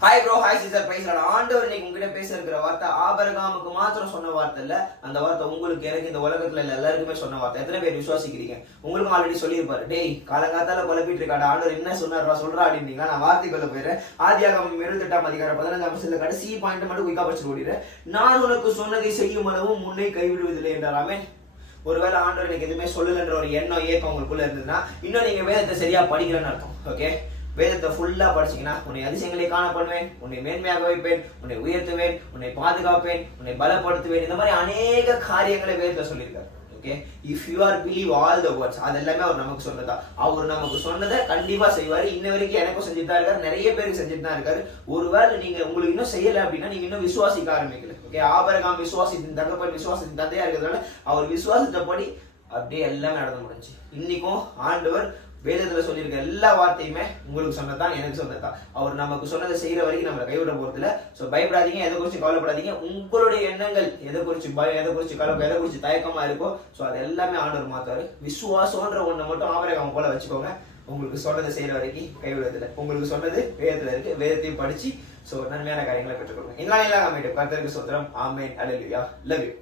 Hi bro, hi sister, பேசுறேன். ஆண்டவர் இன்னைக்கு உங்ககிட்ட பேச இருக்கிற வார்த்தை ஆபிரகாமுக்கு மாத்திரம் சொன்ன வார்த்தை இல்ல. அந்த வார்த்தை உங்களுக்கு, எனக்கு, இந்த உலகத்துல எல்லாருக்குமே சொன்ன வார்த்தை. எத்தனை பேர் விசுவாசிக்கிறீங்க? உங்களுக்கும் ஆல்ரெடி சொல்லியிருப்பாரு. டேய், காலங்காத்தால குழப்பிட்டு இருக்காடா, ஆண்டவர் என்ன சொன்னாரா சொல்றா அப்படின்னீங்களா? நான் வார்த்தைக்குள்ள போயிடுறேன். ஆதியாகமம் 28 அதிகாரம் 15 கடைசி பாயிண்ட் மட்டும் குயிக்கா படிச்சு ஓடிடுறேன். நான் உனக்கு சொன்னதை செய்யும் அளவும் முன்னே கைவிடுவதில்லை என்றாராமே. ஒருவேளை ஆண்டவர் எனக்கு எதுவுமே சொல்லலன்ற ஒரு எண்ணம் ஏக்கம் உங்களுக்குள்ள இருந்ததுன்னா இன்னும் நீங்க வேதத்தை சரியா படிக்கலன்னு அர்த்தம். ஓகே, வேதத்தை ஃபுல்லா படிச்சீங்கன்னா உன்னை அதிசயங்களை காண பண்ணுவேன், உன்னை மேன்மையாக வைப்பேன், உன்னை உயர்த்துவேன், உன்னை பாதுகாப்பேன், உன்னை பலப்படுத்துவேன், இந்த மாதிரி அநேக காரியங்களை வேதத்தை சொல்லியிருக்காரு. Okay, if you are believe all the words, அது எல்லாமே அவர் நமக்கு சொன்னதா. அவர் நமக்கு சொன்னதை கண்டிப்பா செய்வாரு. இன்ன வரைக்கும் எனக்கும் செஞ்சுட்டு தான் இருக்காரு, நிறைய பேருக்கு செஞ்சுட்டு தான் இருக்காரு. ஒருவேளை நீங்க உங்களுக்கு இன்னும் செய்யல அப்படின்னா நீங்க இன்னும் விசுவாசிக்க ஆரம்பிக்கல. ஓகே, ஆபிரகாம் விசுவாசத்தின் தகப்பன், விசுவாசத்தின் தந்தையா இருக்கிறதுனால அவர் விசுவாசத்தைப்படி அப்படியே எல்லாமே நடந்து முடிஞ்சு. இன்னைக்கும் ஆண்டவர் வேதத்துல சொல்லியிருக்க எல்லா வார்த்தையுமே உங்களுக்கு சொன்னதான், எனக்கு சொன்னதான். அவர் நமக்கு சொன்னதை செய்யற வரைக்கும் நம்மளை கைவிட போறதுல. சோ பயப்படாதீங்க, எதை குறிச்சு கவலைப்படாதீங்க. உங்களுடைய எண்ணங்கள் எதை குறிச்சு பயம், எதை குறிச்சு கலப்பு, எதை குறிச்சு தயக்கமா இருக்கோ, சோ அது எல்லாமே ஆண்டவர் மாத்தாரு. விசுவாசம்ன்ற ஒண்ணை மட்டும் ஆபிரகாம் போல வச்சுக்கோங்க. உங்களுக்கு சொன்னதை செய்யற வரைக்கும் கைவிடுறதுல. உங்களுக்கு சொன்னது வேதத்துல இருக்கு, வேதத்தையும் படிச்சு சோ நன்மையான காரியங்களை பெற்றுக்கொள்ளுங்க. கர்த்தருக்கு ஸ்தோத்திரம். ஆமென். அல்லேலூயா. Love you.